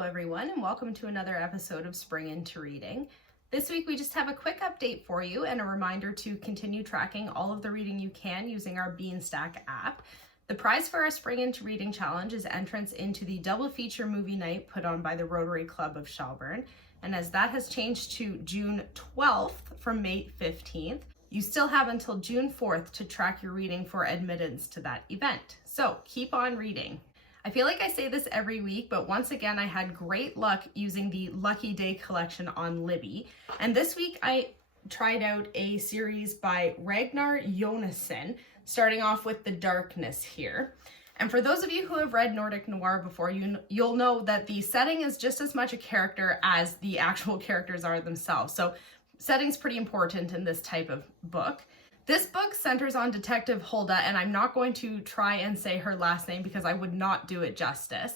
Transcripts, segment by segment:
Hello everyone, and welcome to another episode of Spring Into Reading. This week we just have a quick update for you and a reminder to continue tracking all of the reading you can using our Beanstack app. The prize for our Spring Into Reading challenge is entrance into the double feature movie night put on by the Rotary Club of Shelburne. And as that has changed to June 12th from May 15th, you still have until June 4th to track your reading for admittance to that event. So keep on reading. I feel like I say this every week, but once again, I had great luck using the Lucky Day collection on Libby. And this week I tried out a series by Ragnar Jonasson, starting off with The Darkness here. And for those of you who have read Nordic Noir before, you'll know that the setting is just as much a character as the actual characters are themselves. So setting's pretty important in this type of book. This book centers on Detective Hulda, and I'm not going to try and say her last name because I would not do it justice.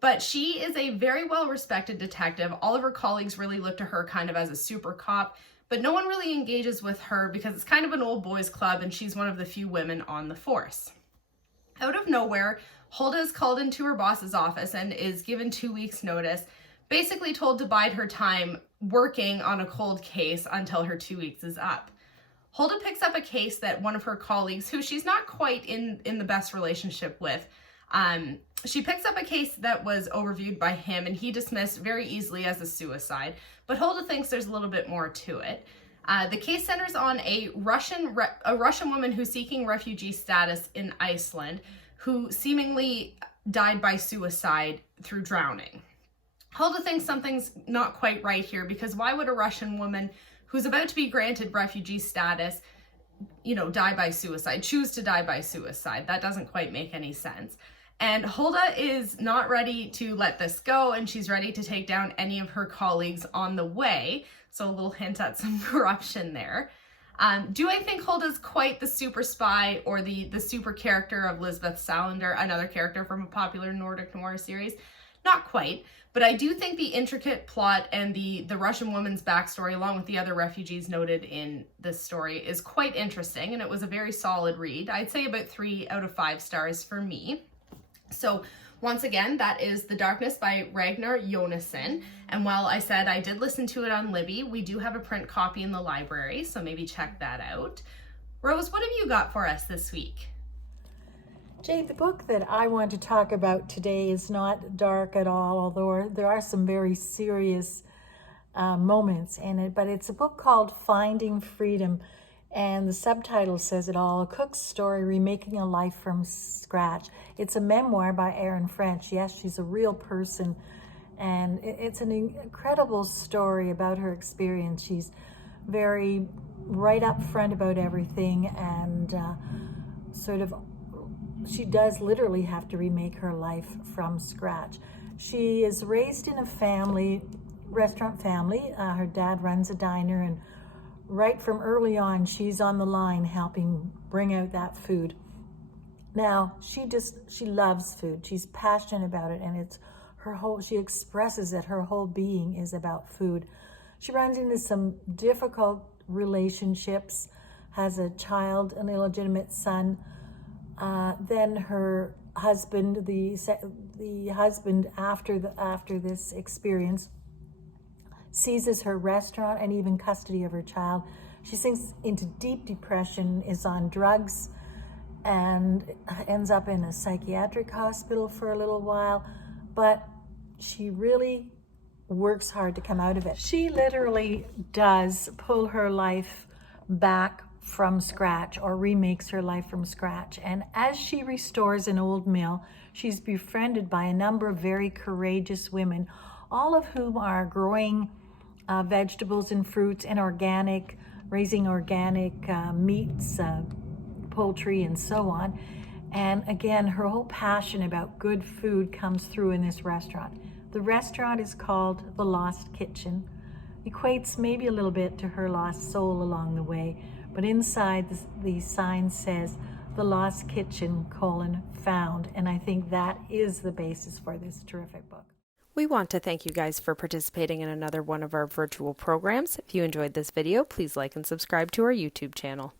But she is a very well-respected detective. All of her colleagues really look to her kind of as a super cop, but no one really engages with her because it's kind of an old boys club and she's one of the few women on the force. Out of nowhere, Hulda is called into her boss's office and is given 2 weeks notice, basically told to bide her time working on a cold case until her 2 weeks is up. Hulda picks up a case that one of her colleagues, who she's not quite in the best relationship with, she picks up a case that was overviewed by him and he dismissed very easily as a suicide, but Hulda thinks there's a little bit more to it. The case centers on a Russian woman who's seeking refugee status in Iceland, who seemingly died by suicide through drowning. Hulda thinks something's not quite right here because why would a Russian woman who's about to be granted refugee status, die by suicide, choose to die by suicide? That doesn't quite make any sense. And Hulda is not ready to let this go, and she's ready to take down any of her colleagues on the way. So a little hint at some corruption there. Do I think Hulda's quite the super spy or the super character of Lisbeth Salander, another character from a popular Nordic Noir series? Not quite, but I do think the intricate plot and the Russian woman's backstory, along with the other refugees noted in this story, is quite interesting, and it was a very solid read. I'd say about 3 out of 5 stars for me. So once again, that is The Darkness by Ragnar Jonasson, and while I said I did listen to it on Libby, we do have a print copy in the library, so maybe check that out. Rose, what have you got for us this week? Jade, the book that I want to talk about today is not dark at all, although there are some very serious moments in it, but it's a book called Finding Freedom, and the subtitle says it all, A Cook's Story, Remaking a Life from Scratch. It's a memoir by Erin French. Yes, she's a real person, and it's an incredible story about her experience. She's very right up front about everything, and she does literally have to remake her life from scratch. She is raised in a restaurant family. Her dad runs a diner, and right from early on, she's on the line helping bring out that food. Now, she loves food. She's passionate about it, and she expresses that her whole being is about food. She runs into some difficult relationships, has a child, an illegitimate son. Then her husband, the husband after this experience, seizes her restaurant and even custody of her child. She sinks into deep depression, is on drugs, and ends up in a psychiatric hospital for a little while. But she really works hard to come out of it. She literally does pull her life back from scratch, or remakes her life from scratch. And as she restores an old mill, she's befriended by a number of very courageous women, all of whom are growing vegetables and fruits and raising organic meats, poultry, and so on. And again, her whole passion about good food comes through in this restaurant. The restaurant is called The Lost Kitchen. Equates maybe a little bit to her lost soul along the way, but inside the sign says The Lost Kitchen, found, and I think that is the basis for this terrific book. We want to thank you guys for participating in another one of our virtual programs. If you enjoyed this video, please like and subscribe to our YouTube channel.